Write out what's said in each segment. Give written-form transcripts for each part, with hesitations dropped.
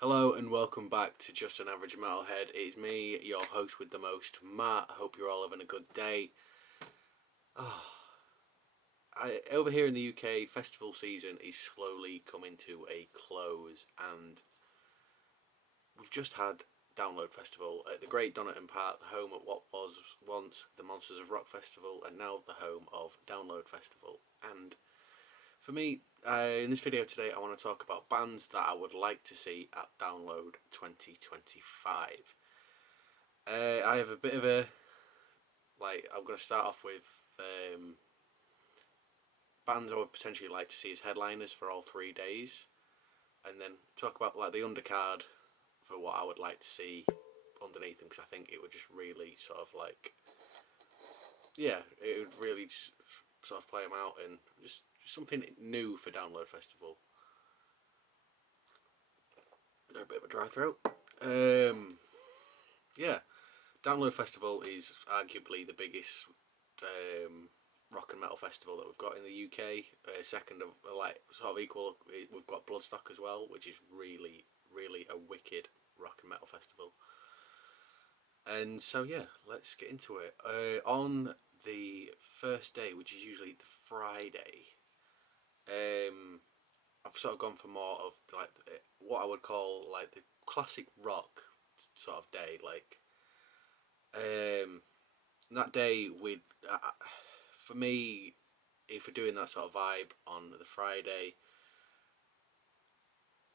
Hello and welcome back to Just an Average Metalhead. It's me, your host with the most, Matt. I hope you're all having a good day. Over here in the UK, festival season is slowly coming to a close, and we've just had Download Festival at the Great Donington Park, the home of what was once the Monsters of Rock Festival and now the home of Download Festival. And for me, in this video today, I want to talk about bands that I would like to see at Download 2025. I have a bit of a I'm going to start off with bands I would potentially like to see as headliners for all 3 days, and then talk about the undercard for what I would like to see underneath them, because I think it would just really it would really just sort of play them out, and just something new for Download Festival. A bit of a dry throat. Yeah, Download Festival is arguably the biggest rock and metal festival that we've got in the UK. Second of sort of equal, we've got Bloodstock as well, which is really a wicked rock and metal festival. And so yeah, let's get into it. On the first day, which is usually the Friday, I've sort of gone for more of what I would call the classic rock sort of day. That day for me, if we're doing that sort of vibe on the Friday,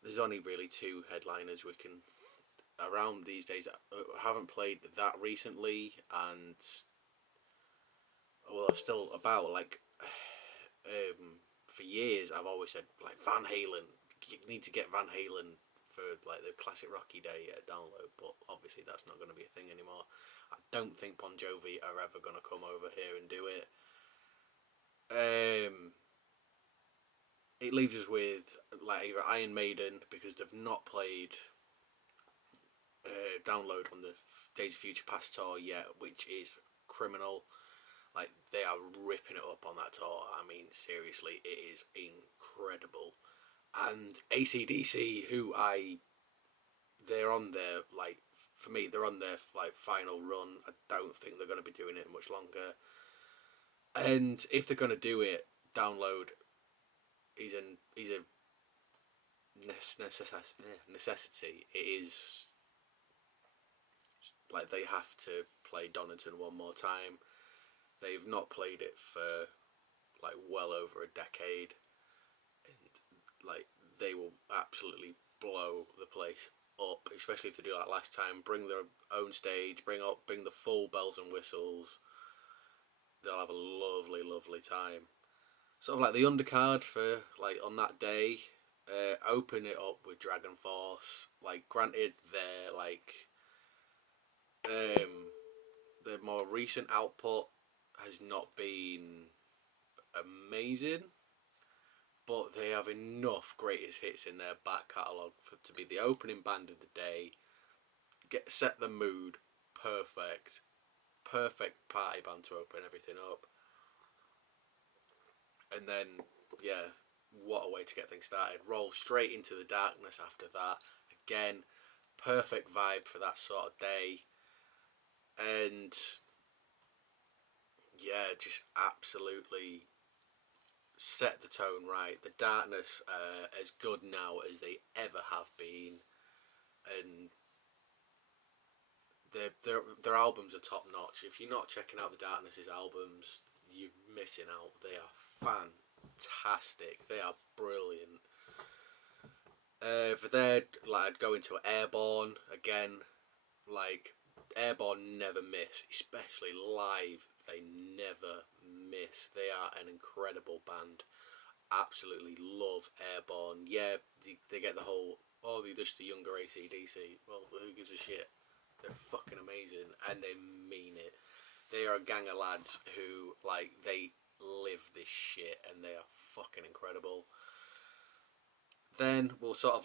there's only really two headliners we can around these days. Haven't played that recently, and well, still about for years I've always said Van Halen. You need to get Van Halen for the classic Rocky Day at Download, but obviously that's not going to be a thing anymore. I don't think Bon Jovi are ever going to come over here and do it. It leaves us with either Iron Maiden, because they've not played Download on the Days of Future Past tour yet, which is criminal. They are ripping it up on that tour. I mean, seriously, it is incredible. And ACDC, they're on their for me, they're on their final run. I don't think they're going to be doing it much longer. And if they're going to do it, Download is a necessity. It is they have to play Donington one more time. They've not played it for well over a decade, and they will absolutely blow the place up, especially if they do like last time. Bring their own stage, bring the full bells and whistles. They'll have a lovely time. Sort of like the undercard for on that day. Open it up with Dragon Force. Granted, their more recent output has not been amazing, but they have enough greatest hits in their back catalogue to be the opening band of the day. Set the mood perfect party band to open everything up, and then yeah, what a way to get things started. Roll straight into the darkness after that. Again, perfect vibe for that sort of day, and yeah, just absolutely set the tone right. The Darkness are as good now as they ever have been, and their albums are top notch. If you're not checking out the Darkness's albums, you're missing out. They are fantastic. They are brilliant. For their I'd go into Airborne again. Airborne never miss, especially live. They never miss. They are an incredible band. Absolutely love Airborne. Yeah, they get the whole, oh, they're just a younger ACDC. Well, who gives a shit? They're fucking amazing, and they mean it. They are a gang of lads who they live this shit, and they are fucking incredible. Then we'll sort of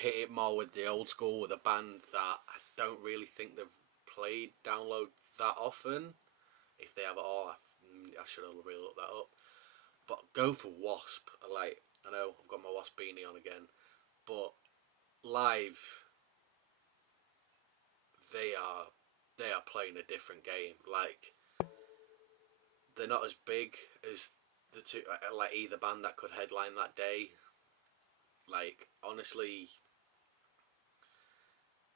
hit it more with the old school, with a band that I don't really think they've played Download that often. If they have at all, I should have really looked that up. But go for Wasp. I know I've got my Wasp beanie on again. but live, they are playing a different game. Like, they're not as big as the two, like either band that could headline that day. Like, honestly,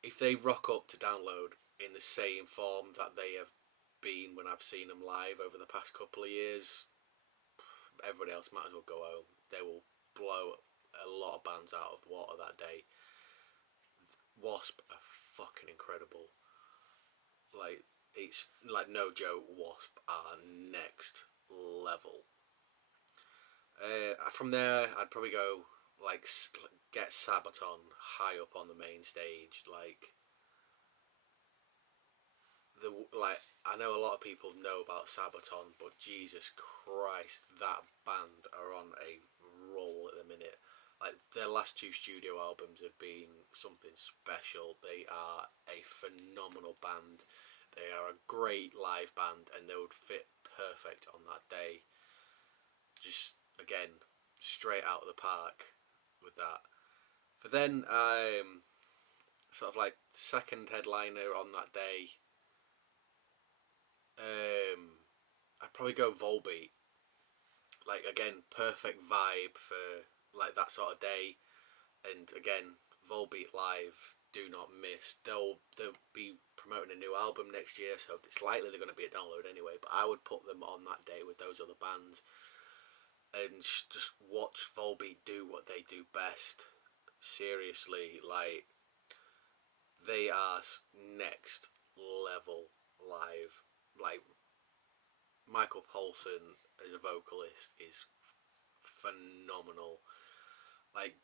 if they rock up to Download in the same form that they have been when I've seen them live over the past couple of years, everybody else might as well go home. They will blow a lot of bands out of the water that day. Wasp are fucking incredible. Like, it's like no joke. Wasp are next level. From there, I'd probably go like get Sabaton high up on the main stage. Like, I know a lot of people know about Sabaton, but Jesus Christ, that band are on a roll at the minute. Like, their last two studio albums have been something special. They are a phenomenal band. They are a great live band, and they would fit perfect on that day. Just, again, straight out of the park with that. But then, sort of like second headliner on that day, I'd probably go Volbeat. Like, again, perfect vibe for like that sort of day. And again, Volbeat live, do not miss. They'll be promoting a new album next year, so it's likely they're going to be at Download anyway. But I would put them on that day with those other bands and just watch Volbeat do what they do best. Seriously, like, they are next level live. Like, Michael Poulsen as a vocalist is phenomenal. Like,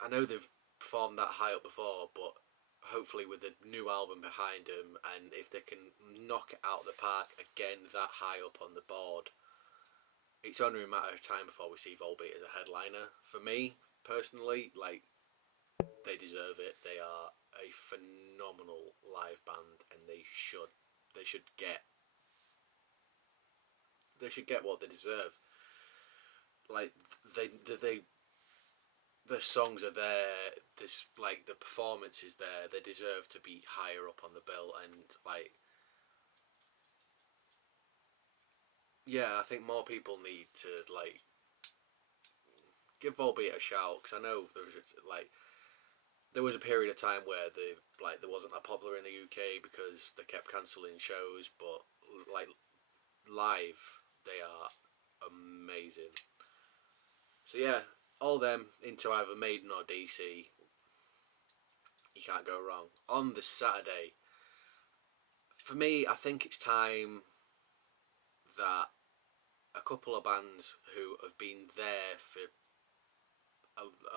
I know they've performed that high up before, but hopefully with the new album behind them, and if they can knock it out of the park again that high up on the board, it's only a matter of time before we see Volbeat as a headliner. For me personally, like, they deserve it. They are a phenomenal live band, and they should get what they deserve. Like, they the songs are there. This, like, the performance is there. They deserve to be higher up on the bill, and like, yeah, I think more people need to like give Volbeat a shout, because I know there was a period of time where there wasn't that popular in the UK because they kept cancelling shows, but like, live, they are amazing. So yeah, all them into either Maiden or DC. You can't go wrong. On the Saturday, for me, I think it's time that a couple of bands who have been there for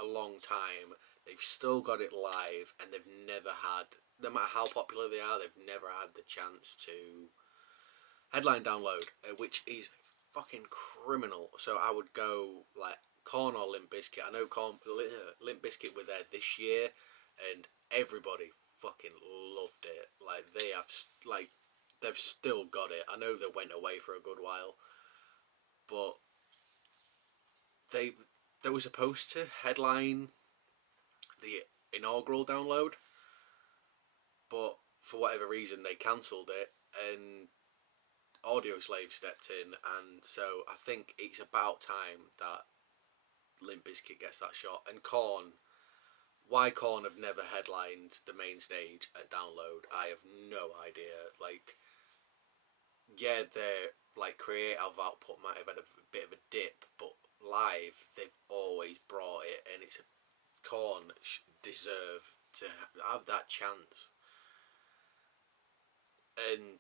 a long time, they've still got it live, and they've never had, no matter how popular they are, they've never had the chance to headline Download, which is fucking criminal. So I would go like Korn or Limp Bizkit. I know Limp Bizkit were there this year, and everybody fucking loved it. Like, they've still got it. I know they went away for a good while, but they were supposed to headline the inaugural Download, but for whatever reason they cancelled it, and Audioslave stepped in, and so I think it's about time that Limp Bizkit gets that shot. And Korn, why Korn have never headlined the main stage at Download, I have no idea. Like, yeah, their like creative output might have had a bit of a dip, but live they've always brought it, and it's Korn deserve to have that chance. And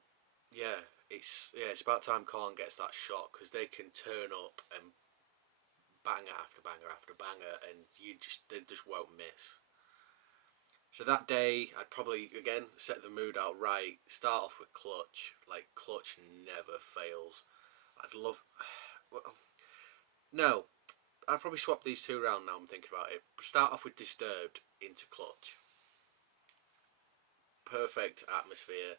yeah, it's about time Korn gets that shot, because they can turn up and banger after banger after banger, and they just won't miss. So that day, I'd probably again set the mood out right. Start off with Clutch. Like, Clutch never fails. I'd love. Well, no, I'd probably swap these two around now I'm thinking about it. Start off with Disturbed into Clutch. Perfect atmosphere.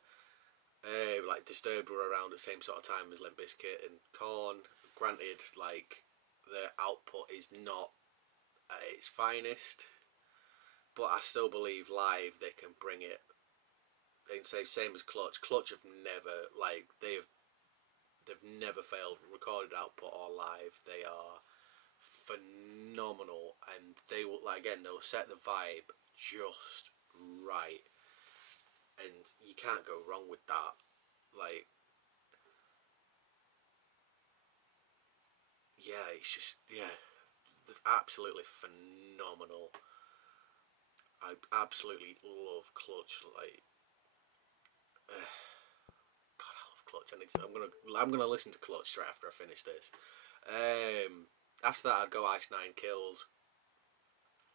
Like, Disturbed were around at the same sort of time as Limp Bizkit and Korn. Granted, like, the output is not at its finest, but I still believe live they can bring it. They can say same as Clutch. Clutch have never they've never failed recorded output or live. They are phenomenal, and they will they'll set the vibe just right, and you can't go wrong with that. Like, yeah, it's just they're absolutely phenomenal. I absolutely love Clutch. Like, God, I love Clutch. I'm gonna listen to Clutch straight after I finish this. After that, I'd go Ice Nine Kills.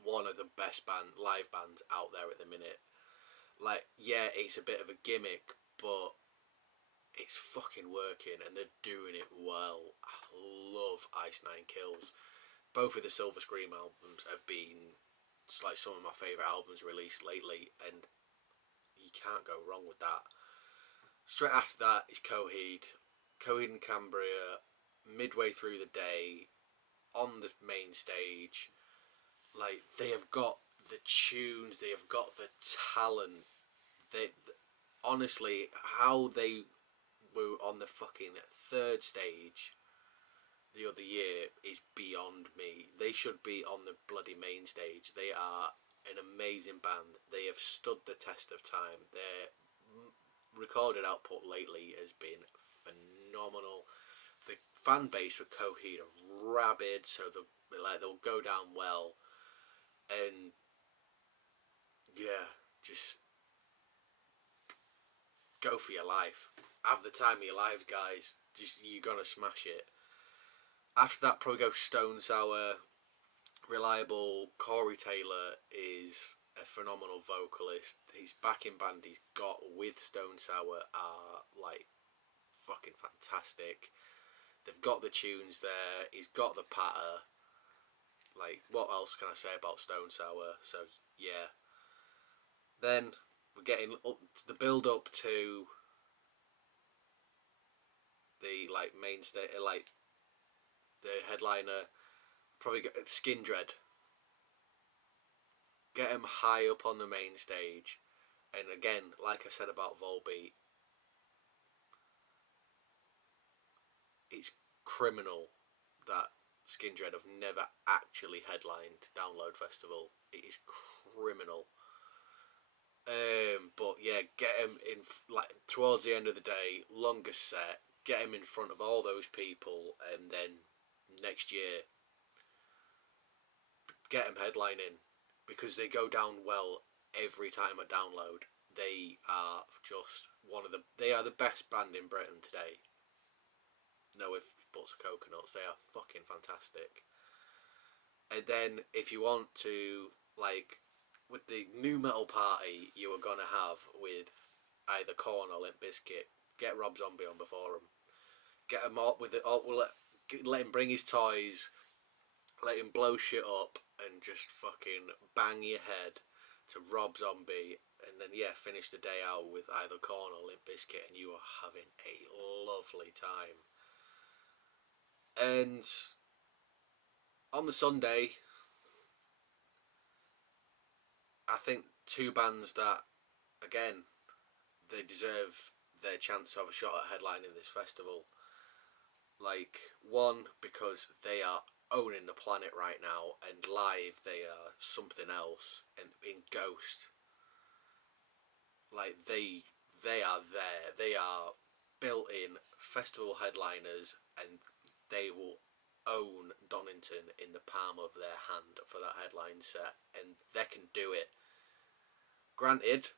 One of the best live bands out there at the minute. Like, yeah, it's a bit of a gimmick, but it's fucking working, and they're doing it well. I love Ice Nine Kills. Both of the Silver Scream albums have been like some of my favourite albums released lately, and you can't go wrong with that. Straight after that is Coheed. Coheed and Cambria, midway through the day, on the main stage. Like, they have got the tunes, they have got the talent. They honestly, how they were on the fucking third stage the other year is beyond me. They should be on the bloody main stage. They are an amazing band. They have stood the test of time. Their recorded output lately has been phenomenal. The fan base for Coheed are rabid, so they'll go down well, and yeah, just go for your life. Have the time of your life, guys. Just, you're gonna smash it. After that, probably go Stone Sour. Reliable. Corey Taylor is a phenomenal vocalist. His backing band he's got with Stone Sour are like fucking fantastic. They've got the tunes there. He's got the patter. Like, what else can I say about Stone Sour? So yeah. Then we're getting up the build up to the main stage, the headliner. Probably get Skindred. Get him high up on the main stage, and again, like I said about Volbeat, it's criminal that Skindred have never actually headlined Download Festival. It is criminal. But yeah, get him in towards the end of the day, longest set. Get him in front of all those people, and then next year, get him headlining, because they go down well every time at Download. They are just they are the best band in Britain today. No ifs, buts, or coconuts. They are fucking fantastic. And then if you want to, with the new metal party you are gonna have with either Korn or Limp Bizkit, get Rob Zombie on before him. Get him up with it. Let him bring his toys. Let him blow shit up and just fucking bang your head to Rob Zombie, and then finish the day out with either Korn or Limp Bizkit, and you are having a lovely time. And on the Sunday, I think two bands that, again, they deserve their chance to have a shot at headlining this festival. Like, one, because they are owning the planet right now, and live they are something else. And in Ghost, they are there. They are built-in festival headliners, and they will own Donington in the palm of their hand for that headline set, and they can do it. Granted,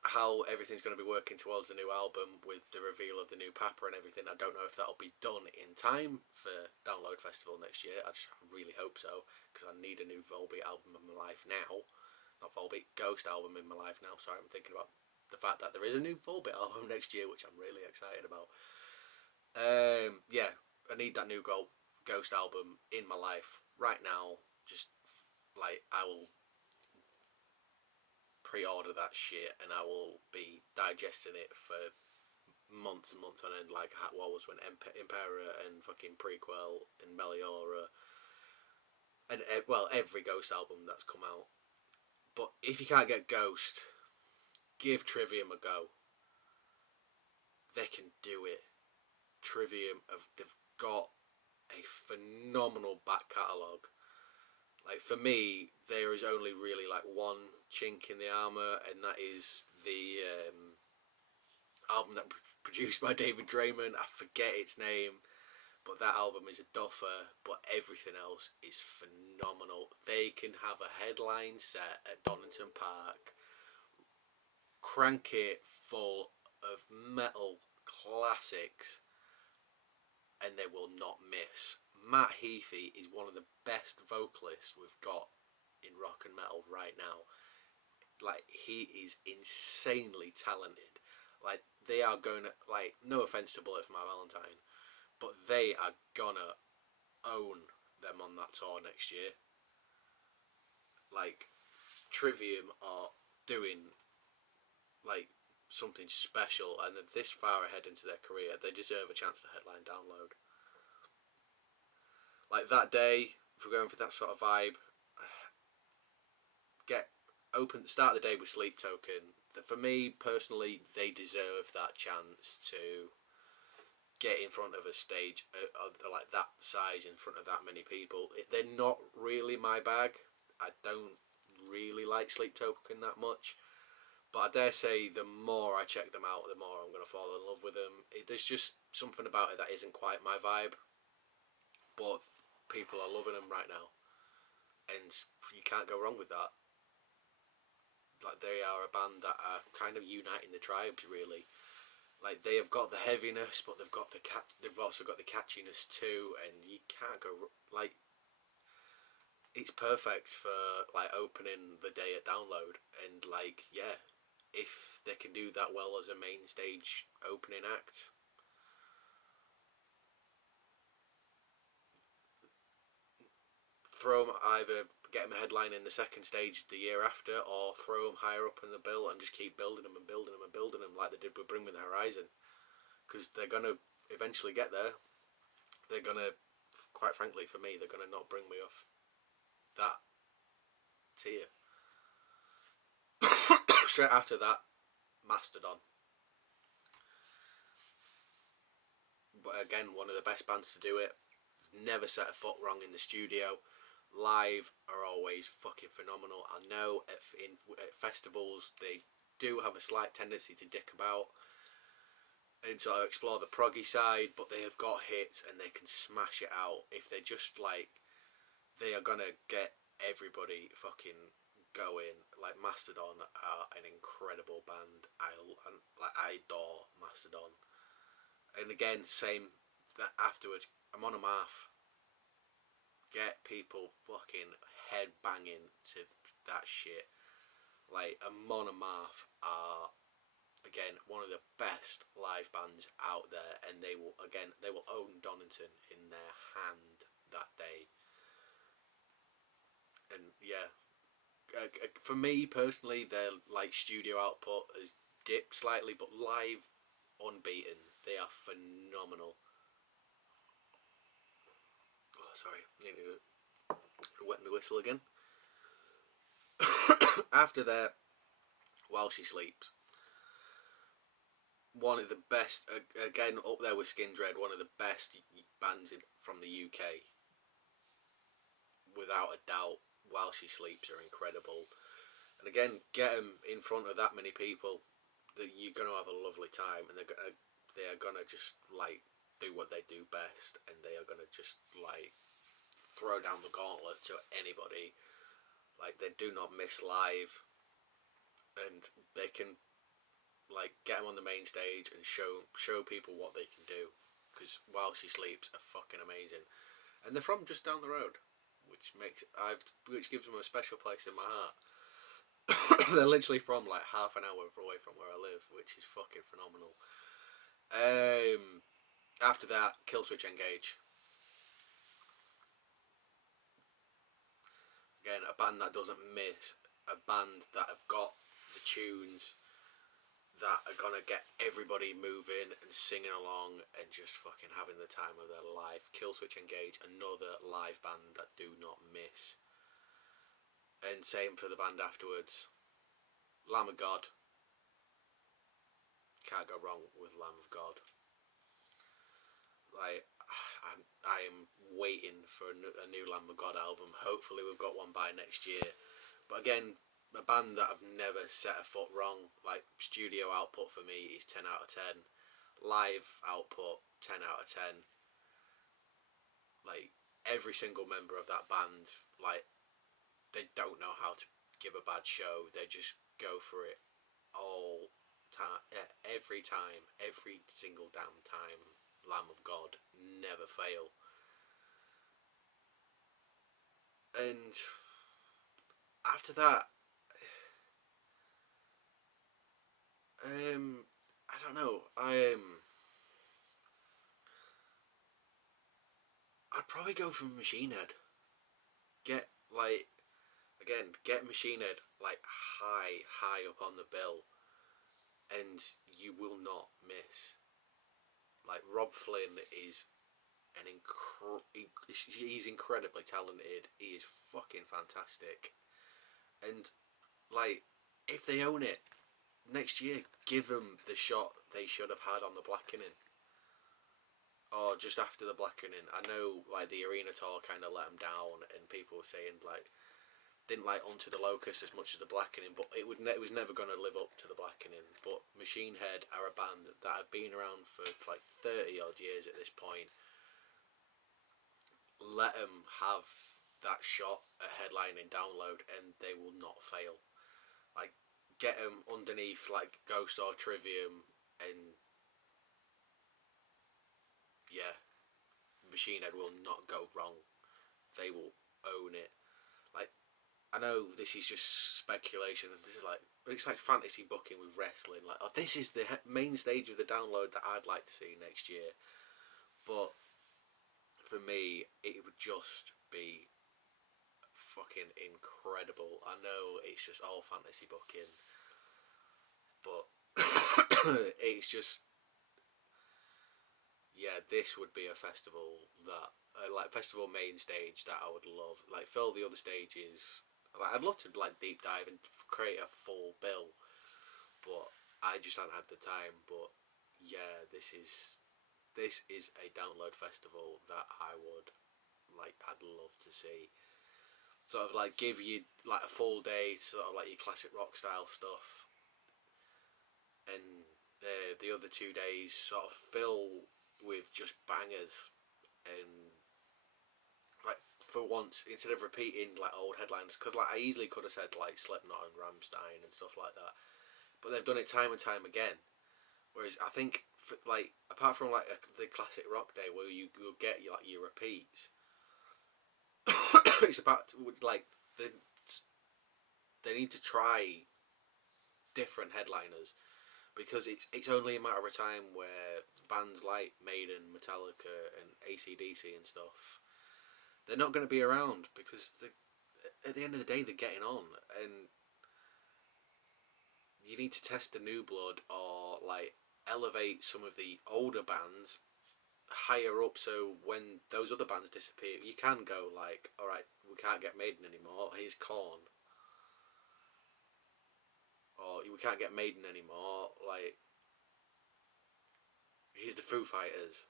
how everything's going to be working towards the new album with the reveal of the new Papa and everything, I don't know if that'll be done in time for Download Festival next year. I really hope so, because I need a new Volbeat album in my life now. Not Volbeat, Ghost album in my life now. Sorry, I'm thinking about the fact that there is a new Volbeat album next year, which I'm really excited about. Yeah, I need that new Ghost album in my life right now. Just I will pre-order that shit, and I will be digesting it for months and months on end, like what was when Impera and fucking Prequel and Meliora and well, every Ghost album that's come out. But if you can't get Ghost, give Trivium a go. They can do it. Trivium, they've got a phenomenal back catalogue. Like, for me, there is only really like one chink in the armour, and that is the album that produced by David Draiman. I forget its name, but that album is a duffer, but everything else is phenomenal. They can have a headline set at Donington Park, crank it full of metal classics, and they will not miss. Matt Heafy is one of the best vocalists we've got in rock and metal right now. Like, he is insanely talented. Like, they are gonna, like, no offense to Bullet for My Valentine, but they are gonna own them on that tour next year. Like, Trivium are doing like something special, and this far ahead into their career, they deserve a chance to headline Download. Like, that day, if we're going for that sort of vibe, start the day with Sleep Token. For me personally, they deserve that chance to get in front of a stage like that size, in front of that many people. They're not really my bag. I don't really like Sleep Token that much, but I dare say the more I check them out, the more I'm going to fall in love with them. There's just something about it that isn't quite my vibe, but people are loving them right now, and you can't go wrong with that. Like, they are a band that are kind of uniting the tribes, really. Like, they have got the heaviness, but they've also got the catchiness too, and you can't go like. It's perfect for like opening the day at Download, and like, yeah, if they can do that well as a main stage opening act, throw them either get them a headline in the second stage the year after, or throw them higher up in the bill and just keep building them and building them and building them like they did with Bring Me the Horizon, because they're gonna eventually get there. They're gonna, quite frankly, for me, they're gonna not bring me off that tier. Straight after that, Mastodon. But again, one of the best bands to do it. Never set a foot wrong in the studio. Live are always fucking phenomenal. I know at festivals they do have a slight tendency to dick about and sort of explore the proggy side, but they have got hits and they can smash it out. If they just like, they are gonna get everybody fucking going. Like, Mastodon are an incredible band. I adore Mastodon. And again, same that afterwards, I'm on a math. Get people fucking head banging to that shit. Like, a Monomath are again one of the best live bands out there, and they will own Donington in their hand that day. And yeah, for me personally, their like studio output has dipped slightly, but live, unbeaten. They are phenomenal. Oh, sorry, need to wet my whistle again. After that, While She Sleeps, one of the best, again up there with Skindred, one of the best bands from the UK, without a doubt. While She Sleeps are incredible, and again, get them in front of that many people, that you're gonna have a lovely time, and they are gonna just like do what they do best, and they are gonna just like throw down the gauntlet to anybody. Like, they do not miss live, and they can like get them on the main stage and show people what they can do. Because While She Sleeps are fucking amazing, and they're from just down the road, which gives them a special place in my heart. They're literally from like half an hour away from where I live, which is fucking phenomenal. After that, Killswitch Engage. Again, a band that doesn't miss. A band that have got the tunes that are gonna get everybody moving and singing along and just fucking having the time of their life. Killswitch Engage, another live band that do not miss. And same for the band afterwards. Lamb of God. Can't go wrong with Lamb of God. Like, I am waiting for a new Lamb of God album. Hopefully we've got one by next year. But again, a band that I've never set a foot wrong. Like, studio output for me is 10 out of 10. Live output, 10 out of 10. Like, every single member of that band, like, they don't know how to give a bad show. They just go for it all time, every time, every single damn time. Lamb of God never fail. And after that, I don't know. I'd probably go for Machine Head. Get Machine Head like high up on the bill, and you will not miss. Like, Rob Flynn is he's incredibly talented. He is fucking fantastic, and like, if they own it next year, give them the shot they should have had on the Blackening, or just after the Blackening. I know, like, the arena tour kind of let them down, and people were saying, like, didn't like Unto the Locust as much as the Blackening, but it was never going to live up to the Blackening. But Machine Head are a band that have been around for like 30 odd years at this point. Let them have that shot at headlining Download, and they will not fail. Like, get them underneath like Ghost or Trivium, and yeah, Machine Head will not go wrong. They will own it. Like, I know this is just speculation. This is like, but it's like fantasy booking with wrestling. Like, oh, this is the main stage of the Download that I'd like to see next year. But for me, it would just be fucking incredible. I know it's just all fantasy booking, but it's just, yeah, this would be a festival that, like, festival main stage that I would love. Like, fill the other stages. Like, I'd love to like deep dive and create a full bill, but I just haven't had the time. But yeah, this is a Download festival that I would like. I'd love to see. Sort of like give you like a full day, sort of like your classic rock style stuff, and the other 2 days sort of fill with just bangers. And like, for once, instead of repeating like old headlines, because like I easily could have said like Slipknot and Rammstein and stuff like that, but they've done it time and time again. Whereas I think, for, like, apart from like the classic rock day where you will get like your repeats, it's about like they need to try different headliners, because it's only a matter of time where bands like Maiden, Metallica, and AC/DC and stuff, they're not going to be around, because at the end of the day they're getting on, and you need to test the new blood, or like elevate some of the older bands higher up, so when those other bands disappear, you can go like, all right, we can't get Maiden anymore, here's Korn. Or we can't get Maiden anymore, like, here's the Foo Fighters.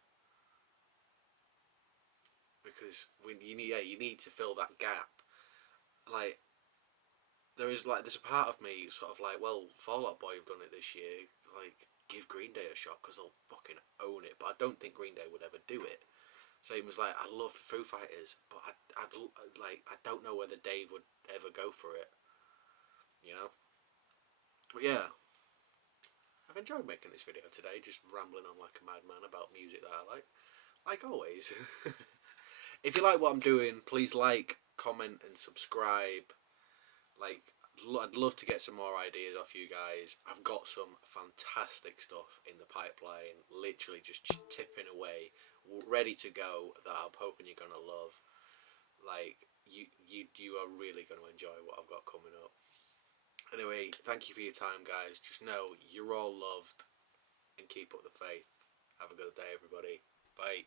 Because you need to fill that gap. Like, there's a part of me sort of like, well, Fall Out Boy have done it this year, like, give Green Day a shot because they'll fucking own it. But I don't think Green Day would ever do it. Same as like, I love Foo Fighters, but I don't know whether Dave would ever go for it. You know. But yeah, I've enjoyed making this video today, just rambling on like a madman about music that I like always. If you like what I'm doing, please like, comment, and subscribe. Like, I'd love to get some more ideas off you guys. I've got some fantastic stuff in the pipeline, literally just tipping away, ready to go, that I'm hoping you're gonna love. Like, you are really gonna enjoy what I've got coming up. Anyway, thank you for your time, guys. Just know you're all loved and keep up the faith. Have a good day, everybody. Bye.